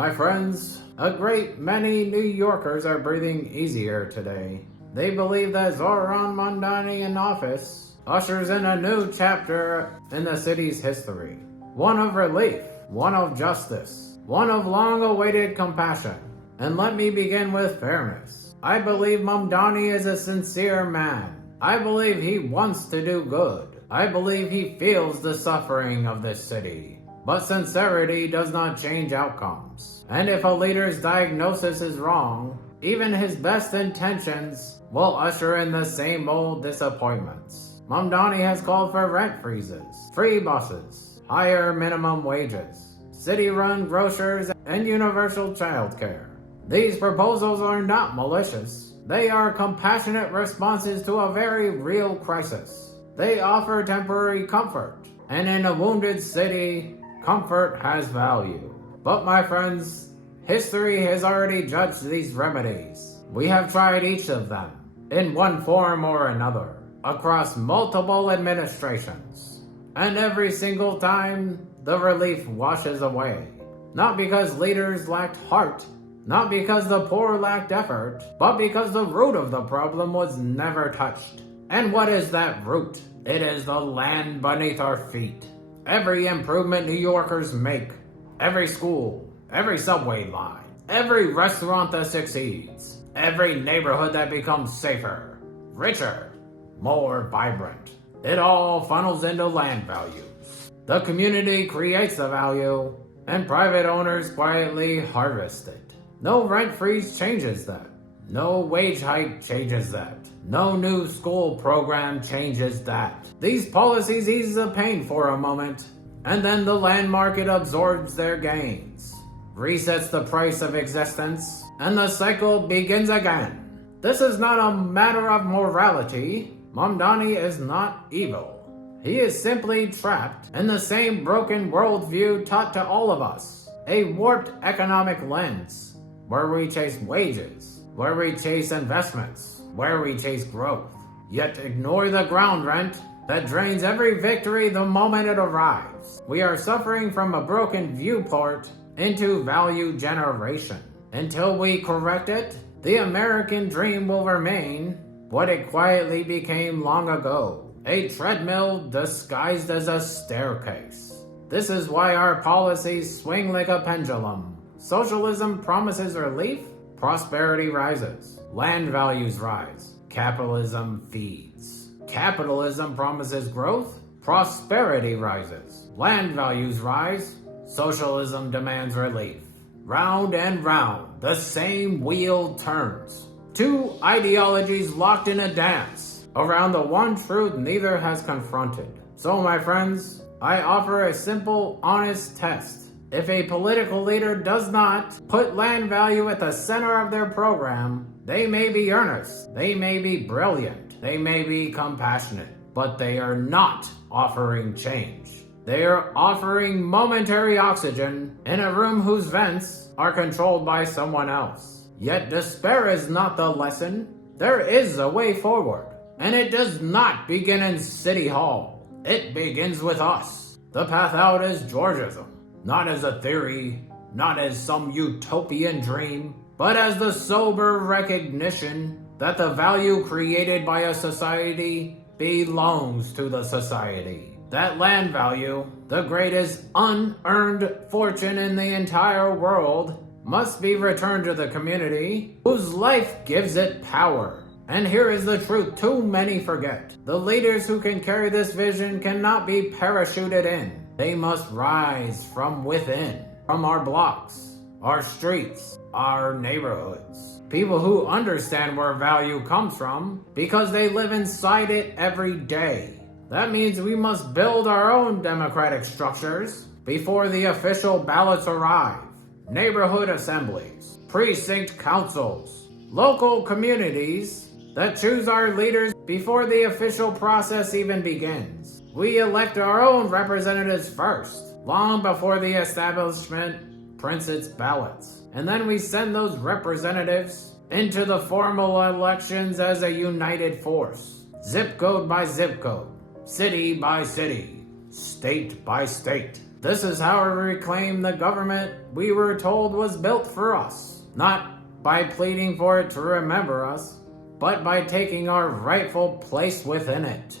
My friends, a great many New Yorkers are breathing easier today. They believe that Zohran Mamdani in office ushers in a new chapter in the city's history. One of relief, one of justice, one of long-awaited compassion. And let me begin with fairness. I believe Mumdani is a sincere man. I believe he wants to do good. I believe he feels the suffering of this city. But sincerity does not change outcomes. And if a leader's diagnosis is wrong, even his best intentions will usher in the same old disappointments. Mumdani has called for rent freezes, free buses, higher minimum wages, city-run grocers, and universal childcare. These proposals are not malicious. They are compassionate responses to a very real crisis. They offer temporary comfort, and in a wounded city, comfort has value. But my friends, history has already judged these remedies. We have tried each of them, in one form or another, across multiple administrations. And every single time, the relief washes away. Not because leaders lacked heart, not because the poor lacked effort, but because the root of the problem was never touched. And what is that root? It is the land beneath our feet. Every improvement New Yorkers make, every school, every subway line, every restaurant that succeeds, every neighborhood that becomes safer, richer, more vibrant, it all funnels into land values. The community creates the value, and private owners quietly harvest it. No rent freeze changes that. No wage hike changes that. No new school program changes that. These policies ease the pain for a moment, and then the land market absorbs their gains, resets the price of existence, and the cycle begins again. This is not a matter of morality. Mumdani is not evil. He is simply trapped in the same broken worldview taught to all of us. A warped economic lens, where we chase wages, where we chase investments, where we chase growth, yet ignore the ground rent that drains every victory the moment it arrives. We are suffering from a broken viewport into value generation. Until we correct it, the American dream will remain what it quietly became long ago, a treadmill disguised as a staircase. This is why our policies swing like a pendulum. Socialism promises relief, prosperity rises, land values rise, capitalism feeds. Capitalism promises growth, prosperity rises, land values rise, socialism demands relief. Round and round, the same wheel turns. Two ideologies locked in a dance around the one truth neither has confronted. So my friends, I offer a simple, honest test. If a political leader does not put land value at the center of their program, they may be earnest, they may be brilliant, they may be compassionate, but they are not offering change. They are offering momentary oxygen in a room whose vents are controlled by someone else. Yet despair is not the lesson. There is a way forward, and it does not begin in City Hall. It begins with us. The path out is Georgism. Not as a theory, not as some utopian dream, but as the sober recognition that the value created by a society belongs to the society. That land value, the greatest unearned fortune in the entire world, must be returned to the community whose life gives it power. And here is the truth too many forget. The leaders who can carry this vision cannot be parachuted in. They must rise from within, from our blocks, our streets, our neighborhoods. People who understand where value comes from because they live inside it every day. That means we must build our own democratic structures before the official ballots arrive. Neighborhood assemblies, precinct councils, local communities that choose our leaders before the official process even begins. We elect our own representatives first, long before the establishment prints its ballots. And then we send those representatives into the formal elections as a united force, zip code by zip code, city by city, state by state. This is how we reclaim the government we were told was built for us, not by pleading for it to remember us, but by taking our rightful place within it.